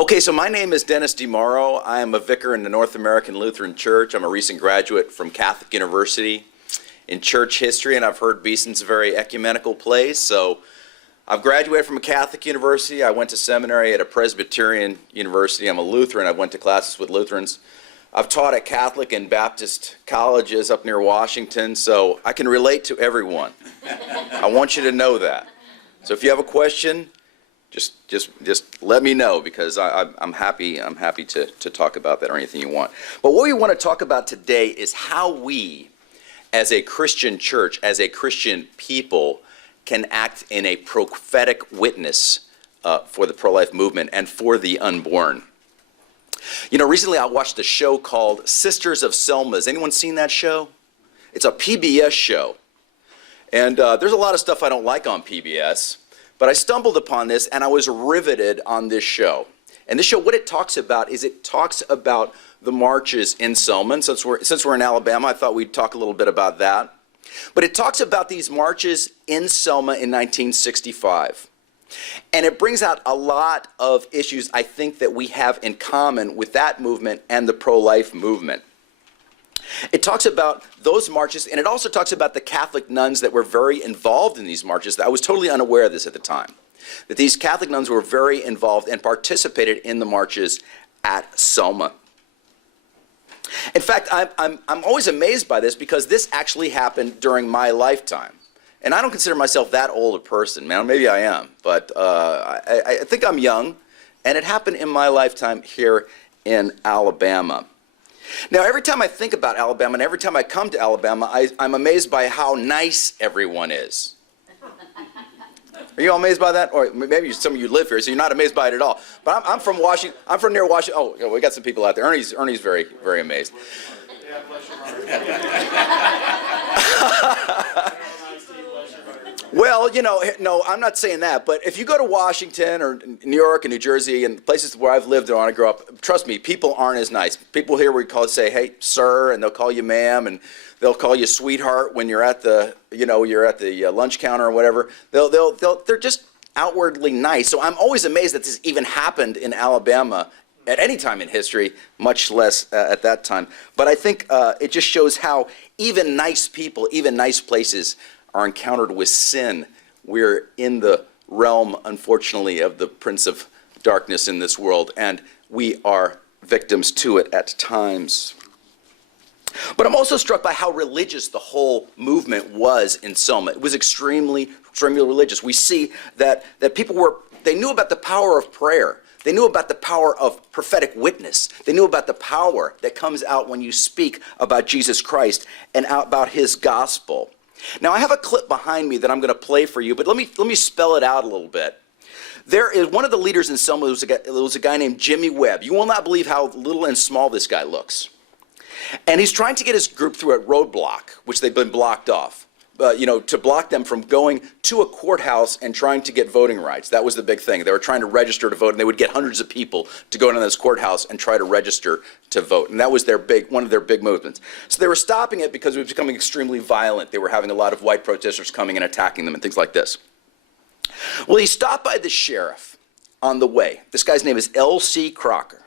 Okay, so my name is DiMauro. I am a vicar in the North American Lutheran Church. I'm a recent graduate from Catholic University in church history, and I've heard Beeson's a very ecumenical place. So I've graduated from a Catholic university. I went to seminary at a Presbyterian university. I'm a Lutheran. I went to classes with Lutherans. I've taught at Catholic and Baptist colleges up near Washington, so I can relate to everyone. I want you to know that. So if you have a question, just let me know, because I'm happy to talk about that or anything you want. But what we want to talk about today is how we, as a Christian church, as a Christian people, can act in a prophetic witness for the pro-life movement and for the unborn. You know, recently I watched a show called Sisters of Selma. Has anyone seen that show? It's a PBS show. And there's a lot of stuff I don't like on PBS. But I stumbled upon this, and I was riveted on this show. And this show, what it talks about is it talks about the marches in Selma. And since we're in Alabama, I thought we'd talk a little bit about that. But it talks about these marches in Selma in 1965. And it brings out a lot of issues I think that we have in common with that movement and the pro-life movement. It talks about those marches, and it also talks about the Catholic nuns that were very involved in these marches. I was totally unaware of this at the time, that these Catholic nuns were very involved and participated in the marches at Selma. In fact, I'm always amazed by this, because this actually happened during my lifetime. And I don't consider myself that old a person, man. Maybe I am, but I think I'm young, and it happened in my lifetime here in Alabama. Now, every time I think about Alabama and every time I come to Alabama, I'm amazed by how nice everyone is. Are you all amazed by that? Or maybe some of you live here, so you're not amazed by it at all. But I'm from Washington. I'm from near Washington. Oh, we got some people out there. Ernie's very, very amazed. Well, you know, no, I'm not saying that, but if you go to Washington or New York and New Jersey and places where I've lived and I grew up, trust me, people aren't as nice. People here we say, hey, sir, and they'll call you ma'am, and they'll call you sweetheart when you're at the, you're at the lunch counter or whatever. They're just outwardly nice. So I'm always amazed that this even happened in Alabama at any time in history, much less at that time. But I think it just shows how even nice people, even nice places are encountered with sin. We're in the realm, unfortunately, of the prince of darkness in this world, and we are victims to it at times. But I'm also struck by how religious the whole movement was in Selma. It was extremely, extremely religious. We see that people they knew about the power of prayer. They knew about the power of prophetic witness. They knew about the power that comes out when you speak about Jesus Christ and about his gospel. Now, I have a clip behind me that I'm going to play for you, but let me spell it out a little bit. There is one of the leaders in Selma was a guy named Jimmy Webb. You will not believe how little and small this guy looks. And he's trying to get his group through a roadblock, which they've been blocked off, to block them from going to a courthouse and trying to get voting rights. That was the big thing. They were trying to register to vote, and they would get hundreds of people to go into this courthouse and try to register to vote. And that was one of their big movements. So they were stopping it because it was becoming extremely violent. They were having a lot of white protesters coming and attacking them and things like this. Well, he stopped by the sheriff on the way. This guy's name is L.C. Crocker.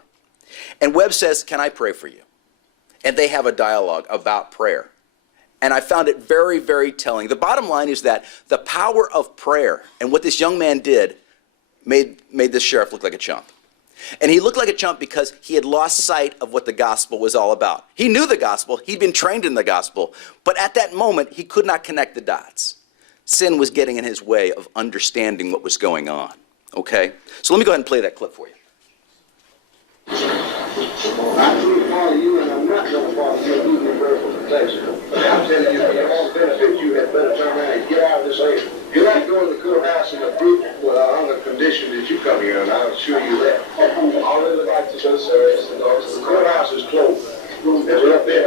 And Webb says, "Can I pray for you?" And they have a dialogue about prayer. And I found it very, very telling. The bottom line is that the power of prayer and what this young man did made this sheriff look like a chump. And he looked like a chump because he had lost sight of what the gospel was all about. He knew the gospel. He'd been trained in the gospel. But at that moment, he could not connect the dots. Sin was getting in his way of understanding what was going on. Okay? So let me go ahead and play that clip for you. I truly follow you, and I'm not going to follow your universal protection. I'm telling you, for your own benefit, you had better turn around and get out of this area. You're not going to the courthouse in a group on the condition that you come here, and I'll assure you that. All we would like to do, sir, is to go to the courthouse is closed. There's up there,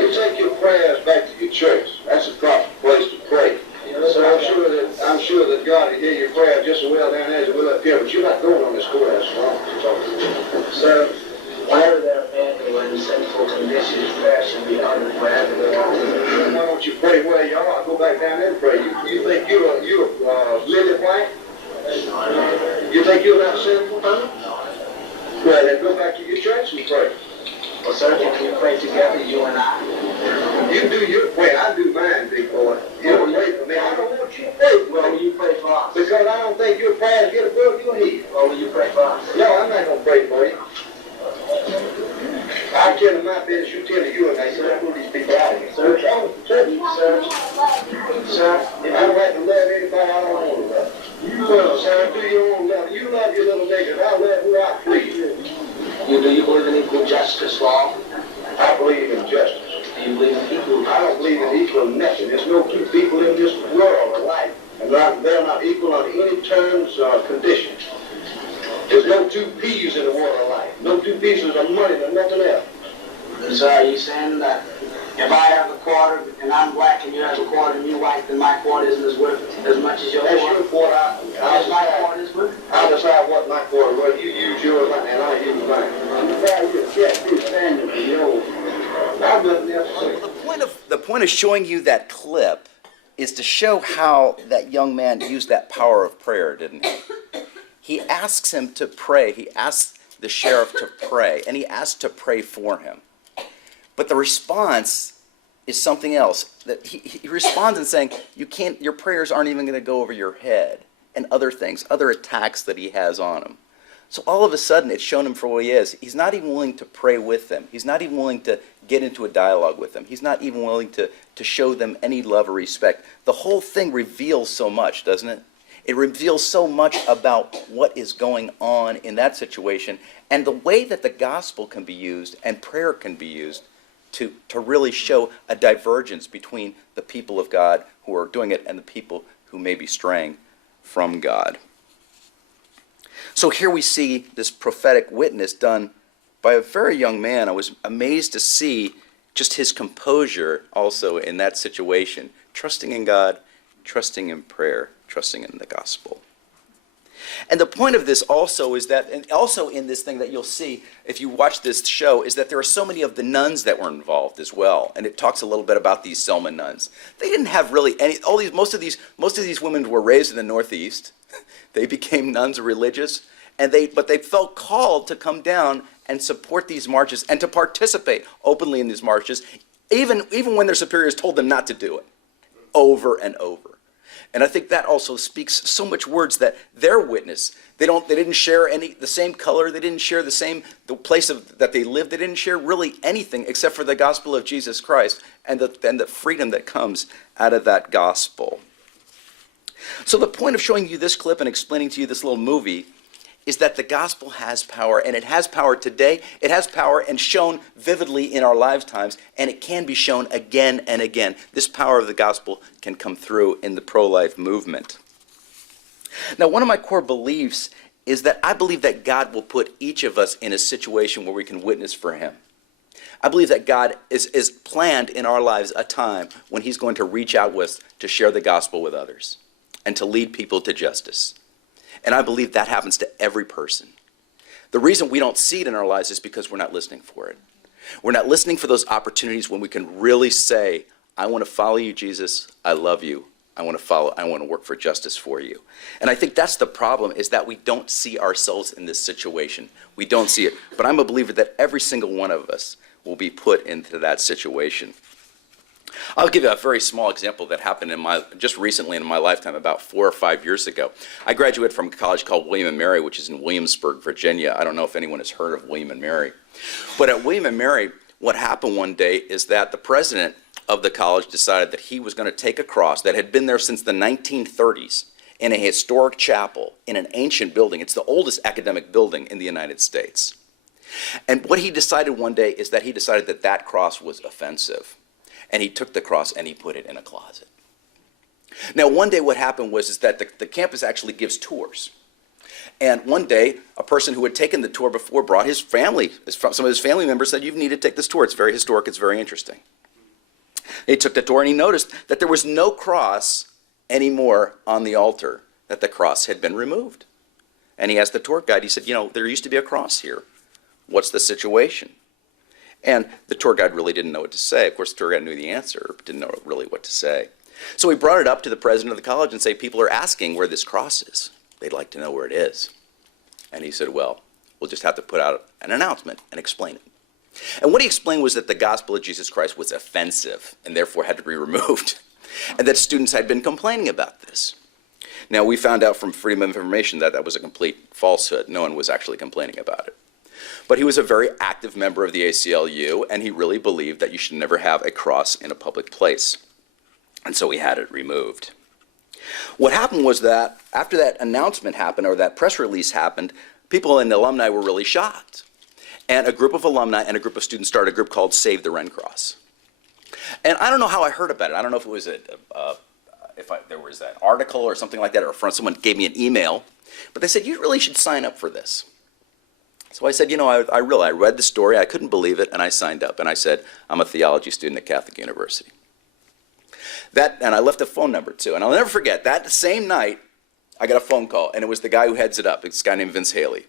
you take your prayers back to your church. That's a proper place to pray. So I'm sure that God will hear your prayer just as well down there as it will up here, but you're not going on this courthouse. Sir, whenever there are men were in sinful conditions, prayer should be uttered wherever they are. Why don't you pray where you are? Go back down there and pray. You think you're lily white? You think you're not sinful, huh? Well, then go back to your church and pray. Well, sir, can we pray together, you and I? You do your prayer, I do mine, big boy. You don't pray for me. I don't want you to pray for Well, me. will you pray for us? Because I don't think your prayers get above your head. Well, will you pray for us? No, I'm not going to pray for you. I'll tell them my business, you tell it you, and I said, I move these people out of here. Sir, What's wrong with you? sir, If I don't have to love anybody, I don't want to love. Well, sir, do your own love. You love your little niggas. I love who I please. do you believe in equal justice law? I believe in justice. Do you believe in equal? I don't believe in equal nothing. There's no two people in this world alike. And they're not equal on any terms or conditions. There's no two peas in the world alike. No two pieces of money or nothing else. So are you saying that if I have a quarter and I'm black and you have a quarter and you're white, then my quarter isn't as worth as much as your That's quarter? your quarter. That's my quarter is worth? I'll decide what my quarter was. You use yours and I'll use mine. I've nothing else to say. The point of showing you that clip is to show how that young man used that power of prayer, didn't he? He asks him to pray. He asks the sheriff to pray, and he asks to pray for him. But the response is something else. That he responds in saying, "You can't. Your prayers aren't even going to go over your head," and other things, other attacks that he has on him. So all of a sudden, it's shown him for what he is. He's not even willing to pray with them. He's not even willing to get into a dialogue with them. He's not even willing to show them any love or respect. The whole thing reveals so much, doesn't it? It reveals so much about what is going on in that situation and the way that the gospel can be used and prayer can be used to really show a divergence between the people of God who are doing it and the people who may be straying from God. So here we see this prophetic witness done by a very young man. I was amazed to see just his composure also in that situation, trusting in God, trusting in prayer, trusting in the gospel. And the point of this also is that, and also in this thing that you'll see if you watch this show, is that there are so many of the nuns that were involved as well. And it talks a little bit about these Selma nuns. They didn't have really any, most of these women were raised in the Northeast. They became nuns or religious, but they felt called to come down and support these marches and to participate openly in these marches, even when their superiors told them not to do it, over and over. And I think that also speaks so much words that their witness, they didn't share the same color, they didn't share the place that they lived, they didn't share really anything except for the gospel of Jesus Christ and the freedom that comes out of that gospel. So the point of showing you this clip and explaining to you this little movie is that the gospel has power, and it has power today. It has power and shown vividly in our lifetimes, and it can be shown again and again. This power of the gospel can come through in the pro-life movement. Now, one of my core beliefs is that I believe that God will put each of us in a situation where we can witness for him. I believe that God is planned in our lives a time when he's going to reach out with us to share the gospel with others and to lead people to justice. And I believe that happens to every person. The reason we don't see it in our lives is because we're not listening for it. We're not listening for those opportunities when we can really say, I want to follow you, Jesus. I love you. I want to work for justice for you. And I think that's the problem, is that we don't see ourselves in this situation. We don't see it. But I'm a believer that every single one of us will be put into that situation. I'll give you a very small example that happened just recently in my lifetime, about 4 or 5 years ago. I graduated from a college called William & Mary, which is in Williamsburg, Virginia. I don't know if anyone has heard of William & Mary. But at William & Mary, what happened one day is that the president of the college decided that he was going to take a cross that had been there since the 1930s in a historic chapel in an ancient building. It's the oldest academic building in the United States. And what he decided one day is that he decided that that cross was offensive. And he took the cross and he put it in a closet. Now, one day what happened is that the campus actually gives tours. And one day, a person who had taken the tour before brought his family. Some of his family members said, you need to take this tour. It's very historic. It's very interesting. He took the tour and he noticed that there was no cross anymore on the altar, that the cross had been removed. And he asked the tour guide, he said, there used to be a cross here. What's the situation? And the tour guide really didn't know what to say. Of course, the tour guide knew the answer, but didn't know really what to say. So we brought it up to the president of the college and say, people are asking where this cross is. They'd like to know where it is. And he said, well, we'll just have to put out an announcement and explain it. And what he explained was that the gospel of Jesus Christ was offensive and therefore had to be removed, and that students had been complaining about this. Now, we found out from Freedom of Information that that was a complete falsehood. No one was actually complaining about it. But he was a very active member of the ACLU, and he really believed that you should never have a cross in a public place. And so he had it removed. What happened was that after that announcement happened, or that press release happened, people in the alumni were really shocked. And a group of alumni and a group of students started a group called Save the Wren Cross. And I don't know how I heard about it. I don't know if it was there was that article or something like that, or someone gave me an email. But they said, you really should sign up for this. So I said, you know, I read the story, I couldn't believe it, and I signed up. And I said, I'm a theology student at Catholic University. And I left a phone number too. And I'll never forget, that same night, I got a phone call, and it was the guy who heads it up. It's a guy named Vince Haley.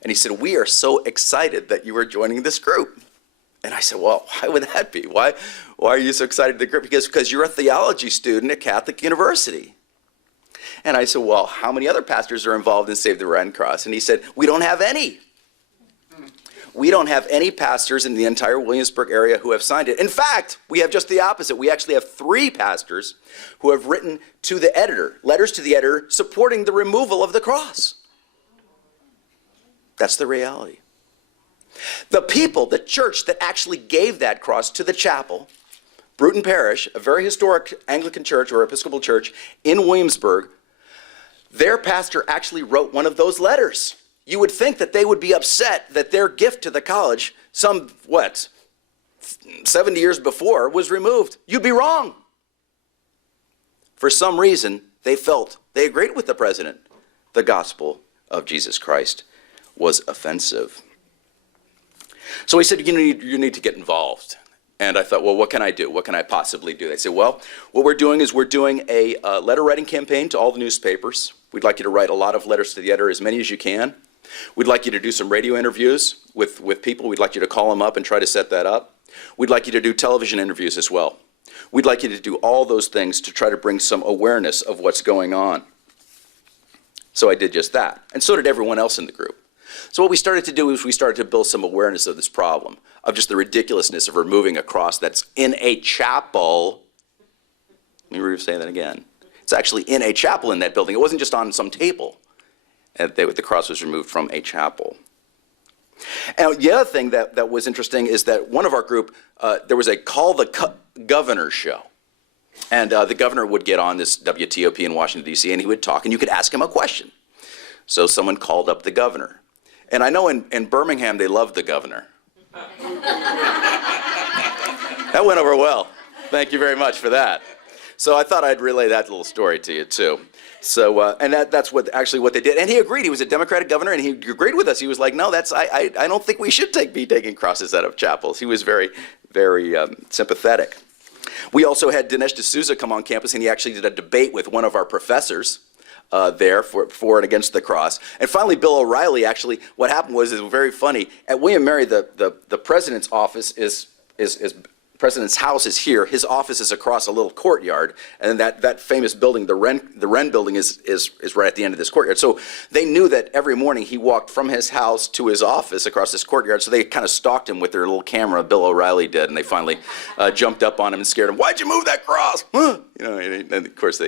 And he said, we are so excited that you are joining this group. And I said, well, why would that be? Why are you so excited to the group? Because you're a theology student at Catholic University. And I said, well, how many other pastors are involved in Save the Wren Cross? And he said, we don't have any. We don't have any pastors in the entire Williamsburg area who have signed it. In fact, we have just the opposite. We actually have 3 pastors who have written to the editor, letters to the editor, supporting the removal of the cross. That's the reality. The people, the church that actually gave that cross to the chapel, Bruton Parish, a very historic Anglican church or Episcopal church in Williamsburg, their pastor actually wrote one of those letters. You would think that they would be upset that their gift to the college, 70 years before, was removed. You'd be wrong. For some reason, they agreed with the president. The gospel of Jesus Christ was offensive. So he said, you need to get involved. And I thought, well, what can I do? What can I possibly do? They said, well, what we're doing is we're doing a letter writing campaign to all the newspapers. We'd like you to write a lot of letters to the editor, as many as you can. We'd like you to do some radio interviews with people. We'd like you to call them up and try to set that up. We'd like you to do television interviews as well. We'd like you to do all those things to try to bring some awareness of what's going on. So I did just that. And so did everyone else in the group. So what we started to do is we started to build some awareness of this problem, of just the ridiculousness of removing a cross that's in a chapel. Let me say that again. It's actually in a chapel in that building. It wasn't just on some table. The cross was removed from a chapel. And the other thing that was interesting is that one of our group, there was a Call the Governor show. And the governor would get on this WTOP in Washington, D.C., and he would talk, and you could ask him a question. So someone called up the governor. And I know in Birmingham, they love the governor. That went over well. Thank you very much for that. So I thought I'd relay that little story to you, too. So, and that's what they did. And he agreed. He was a Democratic governor, and he agreed with us. He was like, no, I don't think we should be taking crosses out of chapels. He was very, very sympathetic. We also had Dinesh D'Souza come on campus, and he actually did a debate with one of our professors there for and against the cross. And finally, Bill O'Reilly, actually, what happened was very funny. At William Mary, the president's office president's house is here. His office is across a little courtyard, and that famous building, the Wren building, is right at the end of this courtyard. So they knew that every morning he walked from his house to his office across this courtyard. So they kind of stalked him with their little camera. Bill O'Reilly did, and they finally jumped up on him and scared him. Why'd you move that cross? Huh? And of course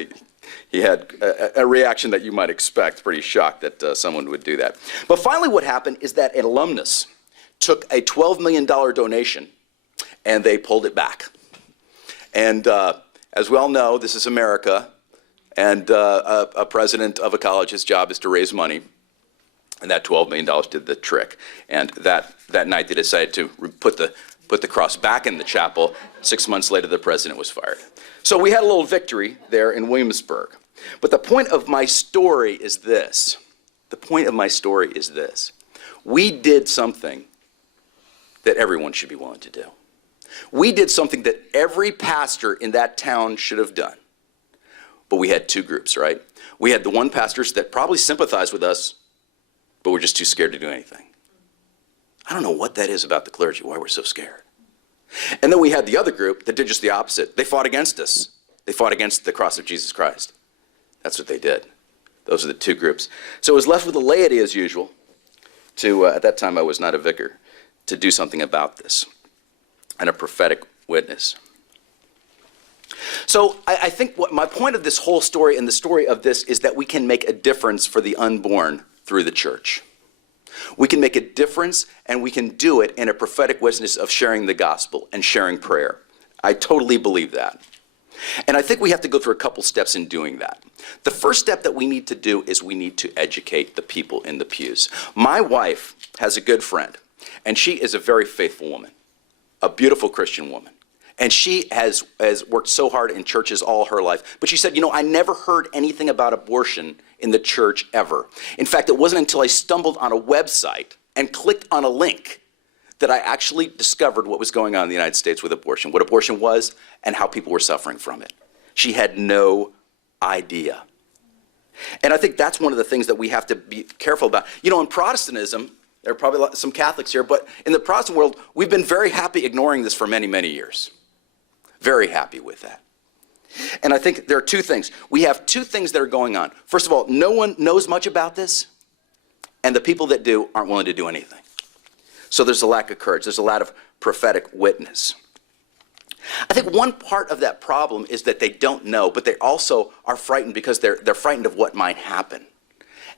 he had a reaction that you might expect. Pretty shocked that someone would do that. But finally, what happened is that an alumnus took a $12 million donation, and they pulled it back. And as we all know, this is America, and a president of a college's job is to raise money, and that $12 million did the trick. And that night they decided to put the cross back in the chapel. 6 months later, the president was fired. So we had a little victory there in Williamsburg. But the point of my story is this. We did something that everyone should be willing to do. We did something that every pastor in that town should have done. But we had 2 groups, right? We had the one pastors that probably sympathized with us, but were just too scared to do anything. I don't know what that is about the clergy, why we're so scared. And then we had the other group that did just the opposite. They fought against us. They fought against the cross of Jesus Christ. That's what they did. Those are the two groups. So it was left with the laity as usual to, at that time I was not a vicar, to do something about this and a prophetic witness. So I think what my point of this whole story and the story of this is that we can make a difference for the unborn through the church. We can make a difference, and we can do it in a prophetic witness of sharing the gospel and sharing prayer. I totally believe that. And I think we have to go through a couple steps in doing that. The first step that we need to do is we need to educate the people in the pews. My wife has a good friend, and she is a very faithful woman, a beautiful Christian woman. And she has worked so hard in churches all her life. But she said, you know, I never heard anything about abortion in the church ever. In fact, it wasn't until I stumbled on a website and clicked on a link that I actually discovered what was going on in the United States with abortion, what abortion was, and how people were suffering from it. She had no idea. And I think that's one of the things that we have to be careful about. You know, in Protestantism, there are probably some Catholics here, but in the Protestant world, we've been very happy ignoring this for many, many years. Very happy with that. And I think there are two things. We have two things that are going on. First of all, no one knows much about this, and the people that do aren't willing to do anything. So there's a lack of courage. There's a lot of prophetic witness. I think one part of that problem is that they don't know, but they also are frightened because they're frightened of what might happen.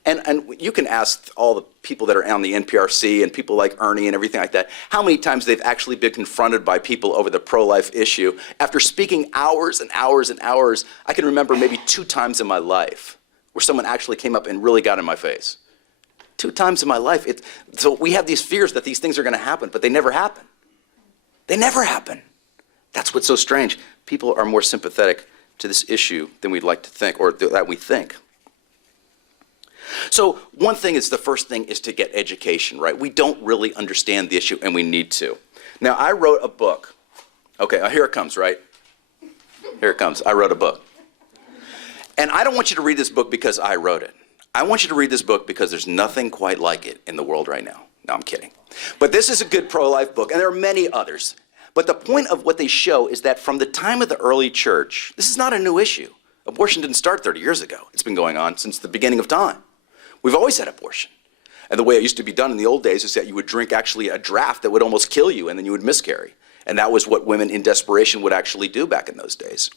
And you can ask all the people that are on the NPRC and people like Ernie and everything like that, how many times they've actually been confronted by people over the pro-life issue. After speaking hours and hours and hours, I can remember maybe 2 times in my life where someone actually came up and really got in my face. 2 times in my life. So we have these fears that these things are going to happen, but they never happen. They never happen. That's what's so strange. People are more sympathetic to this issue than we'd like to think, or that we think. So one thing is, the first thing is to get education, right? We don't really understand the issue, and we need to. Now, I wrote a book. Okay, here it comes, right? Here it comes. I wrote a book. And I don't want you to read this book because I wrote it. I want you to read this book because there's nothing quite like it in the world right now. No, I'm kidding. But this is a good pro-life book, and there are many others. But the point of what they show is that from the time of the early church, this is not a new issue. Abortion didn't start 30 years ago. It's been going on since the beginning of time. We've always had abortion. And the way it used to be done in the old days is that you would drink actually a draft that would almost kill you, and then you would miscarry. And that was what women in desperation would actually do back in those days.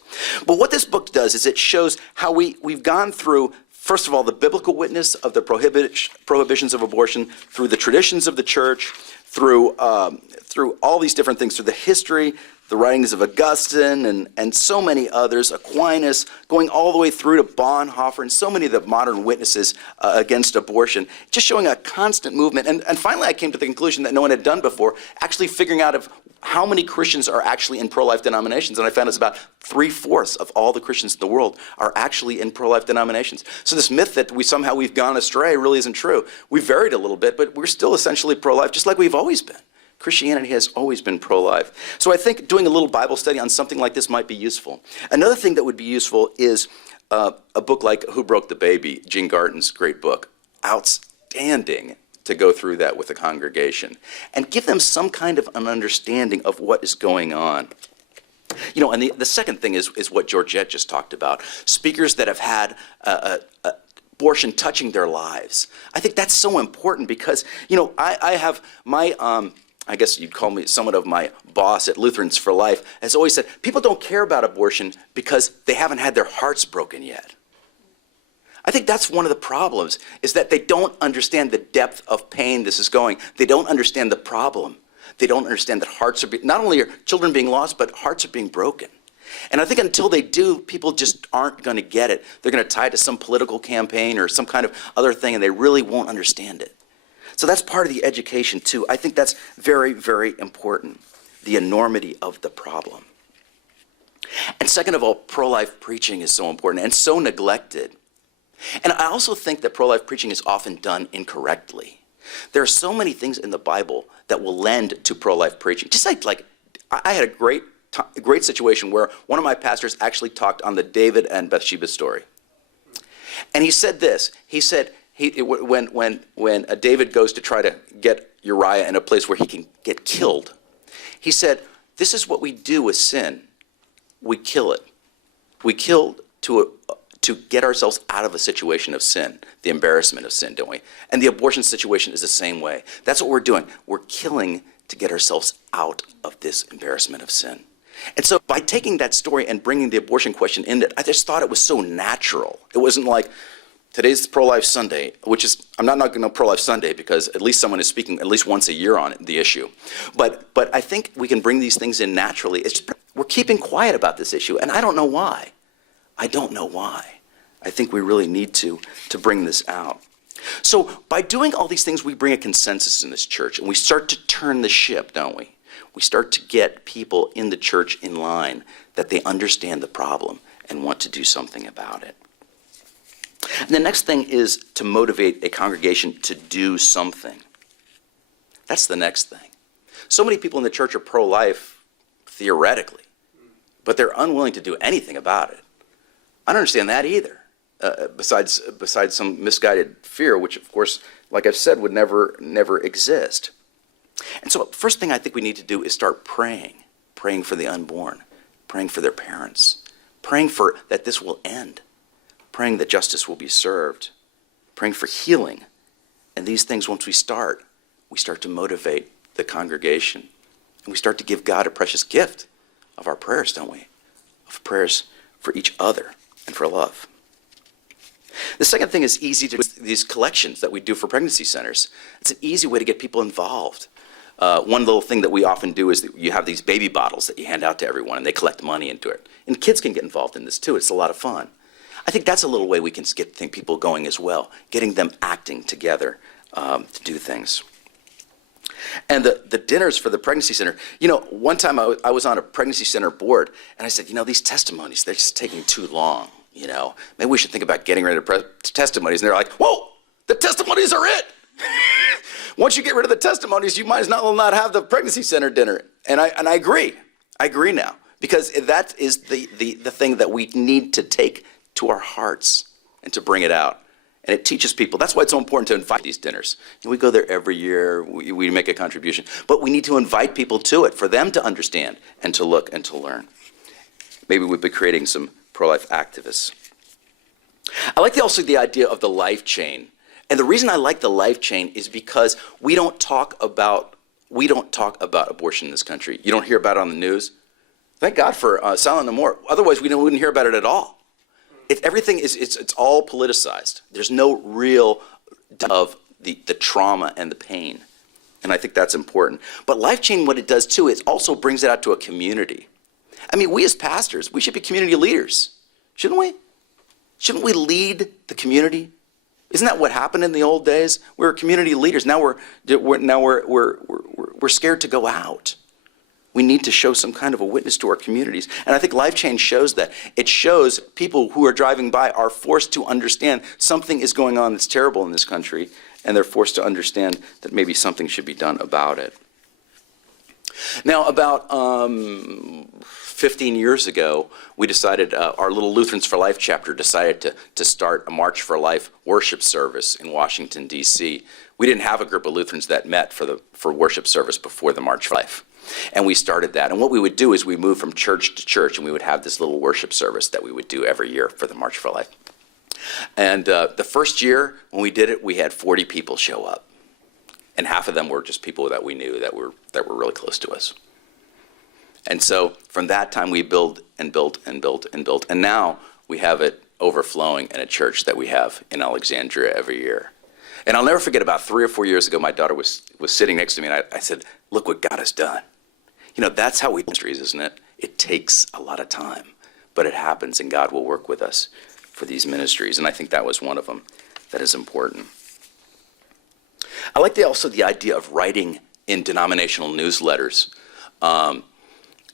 But what this book does is it shows how we've gone through, first of all, the biblical witness of the prohibitions of abortion, through the traditions of the church, through all these different things, through the history, the writings of Augustine and so many others, Aquinas, going all the way through to Bonhoeffer and so many of the modern witnesses against abortion, just showing a constant movement. And finally I came to the conclusion that no one had done before, actually figuring out of how many Christians are actually in pro-life denominations. And I found it's about 3/4 of all the Christians in the world are actually in pro-life denominations. So this myth that we've gone astray really isn't true. We varied a little bit, but we're still essentially pro-life, just like we've always been. Christianity has always been pro-life. So I think doing a little Bible study on something like this might be useful. Another thing that would be useful is a book like Who Broke the Baby, Jean Garton's great book. Outstanding to go through that with a congregation and give them some kind of an understanding of what is going on. You know, and the second thing is what Georgette just talked about. Speakers that have had abortion touching their lives. I think that's so important because, you know, I have my I guess you'd call me somewhat of my boss at Lutherans for Life, has always said, people don't care about abortion because they haven't had their hearts broken yet. I think that's one of the problems, is that they don't understand the depth of pain this is going. They don't understand the problem. They don't understand that hearts are not only are children being lost, but hearts are being broken. And I think until they do, people just aren't going to get it. They're going to tie it to some political campaign or some kind of other thing, and they really won't understand it. So that's part of the education, too. I think that's very, very important, the enormity of the problem. And second of all, pro-life preaching is so important and so neglected. And I also think that pro-life preaching is often done incorrectly. There are so many things in the Bible that will lend to pro-life preaching. Just like I had a great situation where one of my pastors actually talked on the David and Bathsheba story. And he said this. He said, when David goes to try to get Uriah in a place where he can get killed. He said, this is what we do with sin. We kill it. We kill to get ourselves out of a situation of sin, the embarrassment of sin, don't we? And the abortion situation is the same way. That's what we're doing. We're killing to get ourselves out of this embarrassment of sin. And so by taking that story and bringing the abortion question in it, I just thought it was so natural. It wasn't like, today's Pro-Life Sunday, which is, I'm not going to Pro-Life Sunday because at least someone is speaking at least once a year on the issue. But I think we can bring these things in naturally. It's just, we're keeping quiet about this issue, and I don't know why. I don't know why. I think we really need to bring this out. So by doing all these things, we bring a consensus in this church, and we start to turn the ship, don't we? We start to get people in the church in line that they understand the problem and want to do something about it. And the next thing is to motivate a congregation to do something. That's the next thing. So many people in the church are pro-life theoretically, but they're unwilling to do anything about it. I don't understand that either, besides some misguided fear, which of course, like I've said, would never exist. And so first thing I think we need to do is start praying for the unborn, praying for their parents, praying for that this will end, praying that justice will be served, praying for healing. And these things, once we start to motivate the congregation. And we start to give God a precious gift of our prayers, don't we? Of prayers for each other and for love. The second thing is these collections that we do for pregnancy centers. It's an easy way to get people involved. One little thing that we often do is that you have these baby bottles that you hand out to everyone, and they collect money into it. And kids can get involved in this too. It's a lot of fun. I think that's a little way we can get people going as well, getting them acting together to do things. And the dinners for the pregnancy center, one time I was on a pregnancy center board, and I said, these testimonies, they're just taking too long. Maybe we should think about getting rid of testimonies. And they're like, whoa, the testimonies are it. Once you get rid of the testimonies, you might as well not have the pregnancy center dinner. And I agree. I agree now, because that is the thing that we need to take to our hearts and to bring it out. And it teaches people. That's why it's so important to invite these dinners. We go there every year. We make a contribution. But we need to invite people to it for them to understand and to look and to learn. Maybe we'll be creating some pro-life activists. I like also the idea of the life chain. And the reason I like the life chain is because we don't talk about abortion in this country. You don't hear about it on the news. Thank God for Silent No More. Otherwise, we wouldn't hear about it at all. Everything is it's all politicized. There's no real of the trauma and the pain. And I think that's important. But life chain, what it does too, is also brings it out to a community. I mean, we as pastors, we should be community leaders, shouldn't we? Shouldn't we lead the community? Isn't that what happened in the old days? We were community leaders. Now we're scared to go out. We need to show some kind of a witness to our communities. And I think Life Change shows that. It shows people who are driving by are forced to understand something is going on that's terrible in this country, and they're forced to understand that maybe something should be done about it. Now, about 15 years ago, we decided, our little Lutherans for Life chapter decided to start a March for Life worship service in Washington, D.C. We didn't have a group of Lutherans that met for worship service before the March for Life. And we started that. And what we would do is we moved from church to church, and we would have this little worship service that we would do every year for the March for Life. And the first year when we did it, we had 40 people show up. And half of them were just people that we knew that were really close to us. And so from that time, we built and built and built and built. And now we have it overflowing in a church that we have in Alexandria every year. And I'll never forget, about 3 or 4 years ago, my daughter was sitting next to me, and I said, look what God has done. That's how we do ministries, isn't it? It takes a lot of time, but it happens, and God will work with us for these ministries. And I think that was one of them that is important. I like also the idea of writing in denominational newsletters.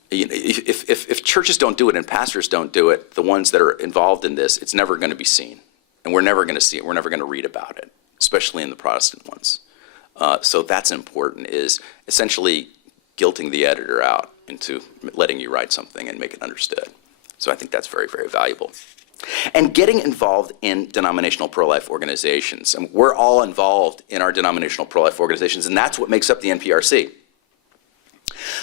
If churches don't do it and pastors don't do it, the ones that are involved in this, it's never going to be seen. And we're never going to see it. We're never going to read about it, especially in the Protestant ones. So that's important, is essentially guilting the editor out into letting you write something and make it understood. So I think that's very, very valuable. And getting involved in denominational pro-life organizations. And we're all involved in our denominational pro-life organizations, and that's what makes up the NPRC.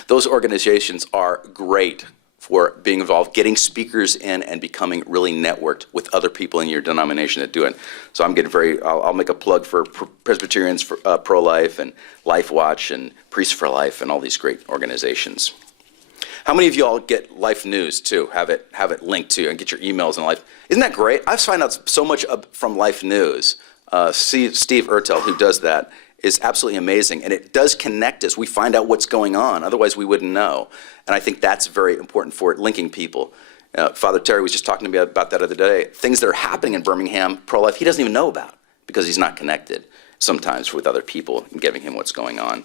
Those organizations are great for being involved, getting speakers in, and becoming really networked with other people in your denomination that do it. So I'm getting I'll make a plug for Presbyterians for Pro-Life and Life Watch and Priests for Life and all these great organizations. How many of you all get Life News too? Have it linked to and get your emails and Life? Isn't that great? I find out so much from Life News. Steve Ertel, who does that, is absolutely amazing, and it does connect us. We find out what's going on. Otherwise, we wouldn't know. And I think that's very important for it, linking people. Father Terry was just talking to me about that other day. Things that are happening in Birmingham, pro-life, he doesn't even know about because he's not connected sometimes with other people and giving him what's going on.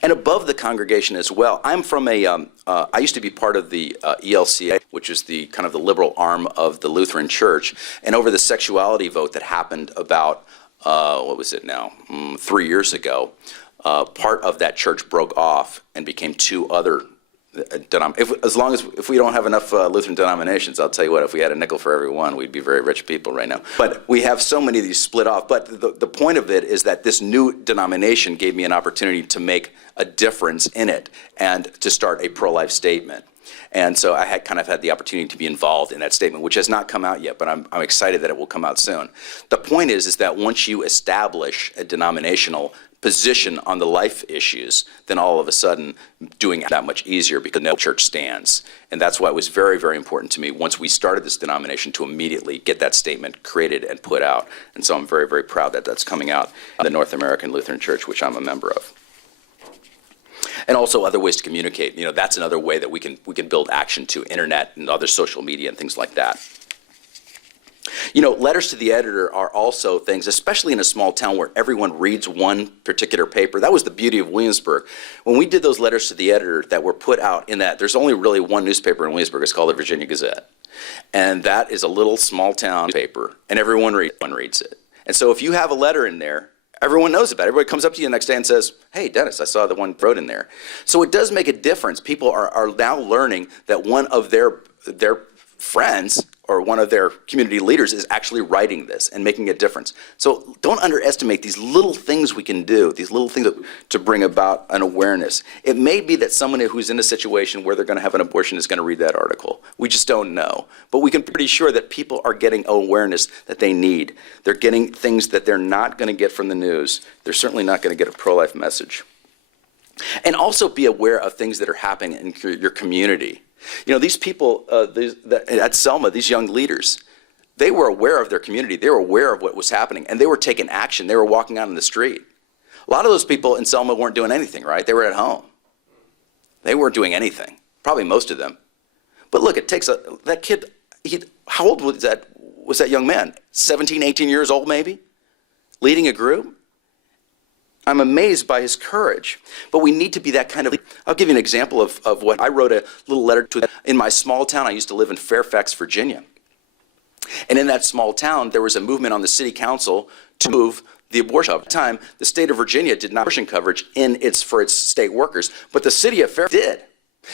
And above the congregation as well, I'm from I used to be part of the ELCA, which is the kind of the liberal arm of the Lutheran Church. And over the sexuality vote that happened about, 3 years ago, part of that church broke off and became two other if we don't have enough Lutheran denominations, I'll tell you what, if we had a nickel for every one, we'd be very rich people right now. But we have so many of these split off. But the point of it is that this new denomination gave me an opportunity to make a difference in it and to start a pro-life statement. And so I had the opportunity to be involved in that statement, which has not come out yet, but I'm excited that it will come out soon. The point is that once you establish a denominational position on the life issues, then all of a sudden doing it that much easier because no church stands. And that's why it was very, very important to me once we started this denomination to immediately get that statement created and put out. And so I'm very, very proud that that's coming out in the North American Lutheran Church, which I'm a member of. And also other ways to communicate. That's another way that we can build action to internet and other social media and things like that. Letters to the editor are also things, especially in a small town where everyone reads one particular paper. That was the beauty of Williamsburg. When we did those letters to the editor that were put out in that, there's only really one newspaper in Williamsburg. It's called the Virginia Gazette. And that is a little small town paper, and everyone reads it. And so if you have a letter in there, everyone knows about it. Everybody comes up to you the next day and says, hey, Dennis, I saw the one wrote in there. So it does make a difference. People are now learning that one of their friends or one of their community leaders is actually writing this and making a difference. So don't underestimate these little things we can do, these little things to bring about an awareness. It may be that someone who's in a situation where they're going to have an abortion is going to read that article. We just don't know. But we can be pretty sure that people are getting awareness that they need. They're getting things that they're not going to get from the news. They're certainly not going to get a pro-life message. And also be aware of things that are happening in your community. These people at Selma, these young leaders, they were aware of their community. They were aware of what was happening, and they were taking action. They were walking out in the street. A lot of those people in Selma weren't doing anything, right? They were at home. They weren't doing anything, probably most of them. But look, it takes that kid, how old was that young man? 17, 18 years old maybe? Leading a group? I'm amazed by his courage, but we need to be that kind of. I'll give you an example of what I wrote a little letter to. In my small town, I used to live in Fairfax, Virginia. And in that small town, there was a movement on the city council to move the abortion. At the time, the state of Virginia did not have abortion coverage for its state workers, but the city of Fairfax did.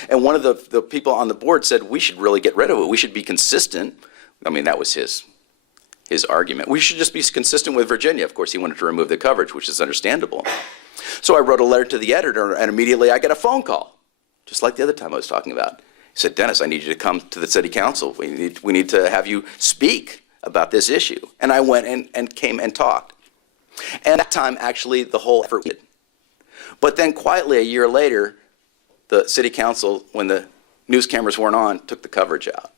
And one of the people on the board said, we should really get rid of it. We should be consistent. I mean, that was his argument. We should just be consistent with Virginia. Of course, he wanted to remove the coverage, which is understandable. So I wrote a letter to the editor, and immediately I got a phone call, just like the other time I was talking about. He said, Dennis, I need you to come to the city council. We need to have you speak about this issue. And I went and came and talked. And at that time, actually, the whole effort did. But then quietly, a year later, the city council, when the news cameras weren't on, took the coverage out.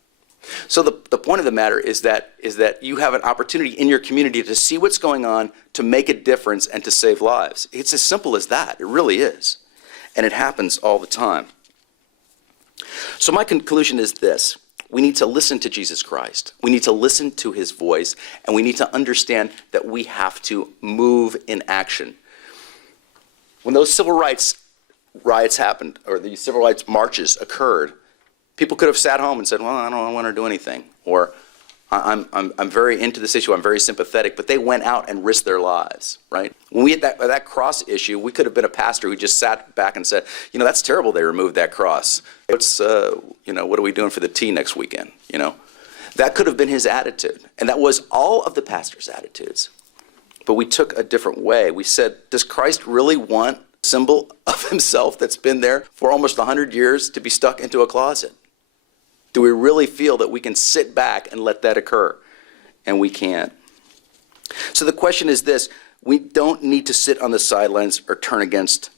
So the point of the matter is that you have an opportunity in your community to see what's going on, to make a difference, and to save lives. It's as simple as that. It really is. And it happens all the time. So my conclusion is this. We need to listen to Jesus Christ. We need to listen to his voice, and we need to understand that we have to move in action. When those civil rights riots happened, or the civil rights marches occurred, people could have sat home and said, well, I don't want to do anything. Or I'm very into this issue, I'm very sympathetic, but they went out and risked their lives, right? When we had that cross issue, we could have been a pastor who just sat back and said, that's terrible they removed that cross. What are we doing for the tea next weekend? That could have been his attitude. And that was all of the pastor's attitudes. But we took a different way. We said, does Christ really want a symbol of himself that's been there for almost 100 years to be stuck into a closet? Do we really feel that we can sit back and let that occur? And we can't. So the question is this. We don't need to sit on the sidelines or turn against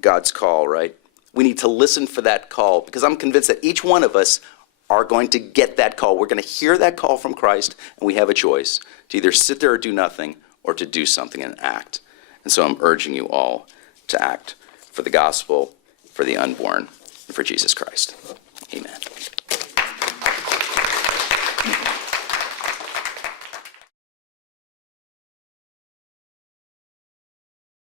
God's call, right? We need to listen for that call, because I'm convinced that each one of us are going to get that call. We're going to hear that call from Christ, and we have a choice to either sit there or do nothing, or to do something and act. And so I'm urging you all to act for the gospel, for the unborn, and for Jesus Christ.